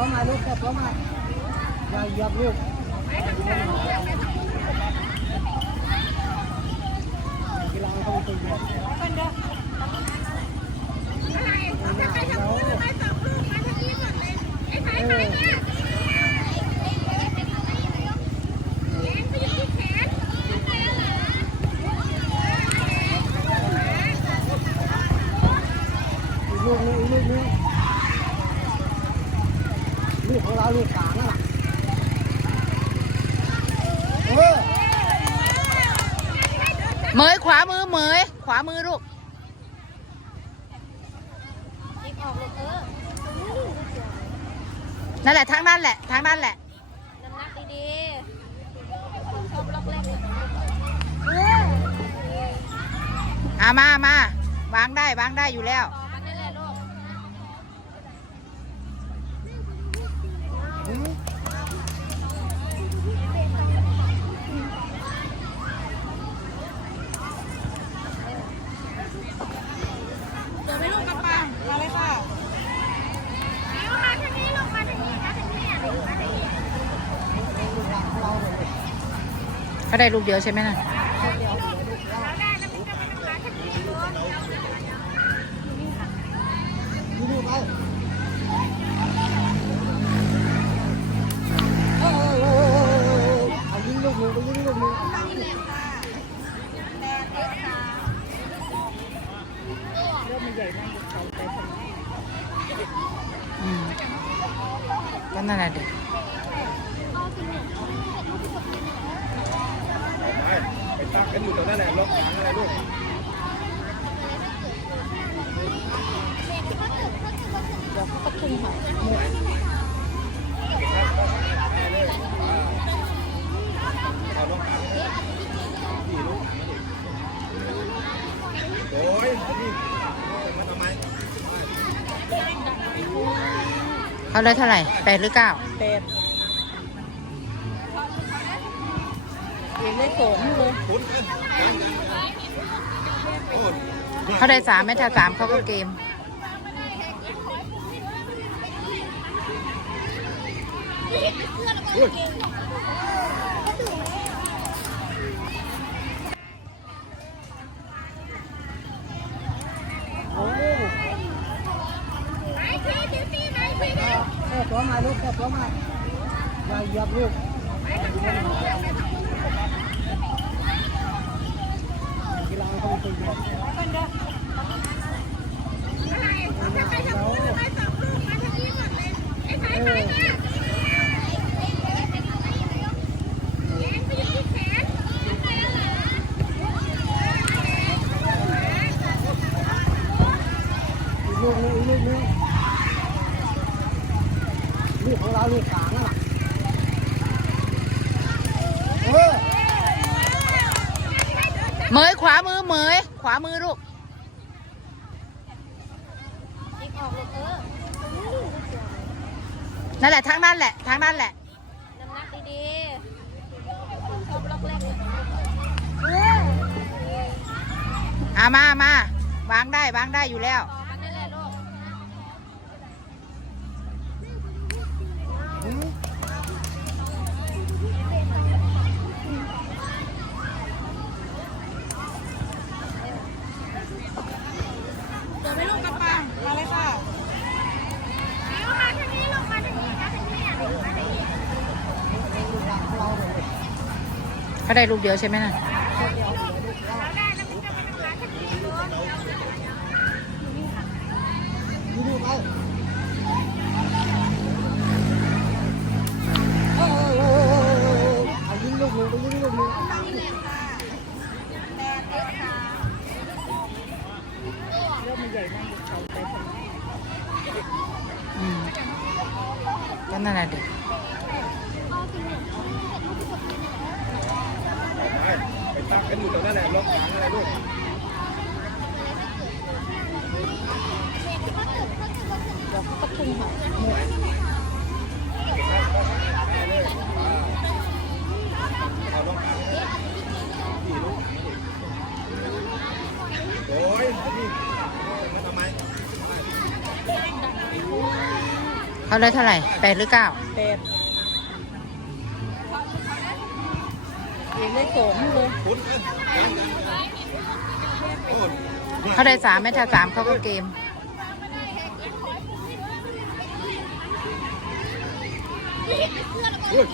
ตัวมาลูกแค่ตัวมาอย่าเหยียบลูกกีฬาเขาไปเหยียบเอออีกลูกนึงอีกลูกนึง ลูกของเราลูกกลางอะเออเหมยขวามือเหมยขวามือลูกอีกออกเลยเออนั่นแหละทางนั้นแหละทางนั้นแหละน้ำหนักดีๆชอบล็อกแรกเลยเอออ่ามา มาวางได้ วางได้อยู่แล้ว ต่อมันนั่นแหละลูก อืม เดี๋ยวไม่ลูกกระปังมาเลยค่ะมาทางนี้ลูกมาทางนี้มาทางนี้มาทางนี้ เขาได้ลูกเดียวใช่ไหมน่ะแล้วได้น้ำพริกกระปังมาทางนี้ลูกดูดูไปเออเออเออเออเอายิงลูกหนึ่งไปยิงลูกหนึ่งอืมก็นั่นแหละเด็ก ไป ตักกันอยู่ตรงนั้นแหละล็อกหางอะไรลูกเอาล็อกหางนี่ลูกโอ้ยมาทำไมเขาได้เท่าไหร่แปดหรือเก้าเป็ด ได้โสมเลยคุณโอ้ยเขาได้สามไหมถ้าสามเขาก็เกมโอ้แค่ตัวมาลูกแค่ตัวมาอย่าเหยียบลูกกีฬาเขาไปเหยียบเอออีก ลูกนึงอีกลูกนึงลูกของเราลูกกลางอะเออเหมยขวามือเหมยขวามือลูกอีกออกเลยเออ นั่นแหละทางนั้นแหละทางนั้นแหละน้ำหนักดีๆชอบล็อกแรกเลยเอออ่ามามาวางได้วางได้อยู่แล้ว ต่อมันนั่นแหละลูก อืม เดี๋ยวไม่ลูกกระปังมาเลยค่ะมาทางนี้ลูกมาทางนี้มาทางนี้มาทางนี้ เขาได้ลูกเดียวใช่ไหมน่ะแล้วได้น้ำพริกกระปังมาทางนี้ลูกดูดูไปเออเออเออเออเออเอายิงลูกหนึ่งไปยิงลูกหนึ่งอืมก็นั่นแหละเด็ก ไปตักกั นอยู่ตรงนั้นแหละล็อกหางอะไรลูกเอาล็อกหางนี่ลูกโอ้ยทำไมเขาเลยเท่าไหร่แปดหรือเก้าเป็ด เองได้โสมเลยคุณขึ้นโอ้ยเขาได้สามไม่ถ้าสามเขาก็เกมโอ้ย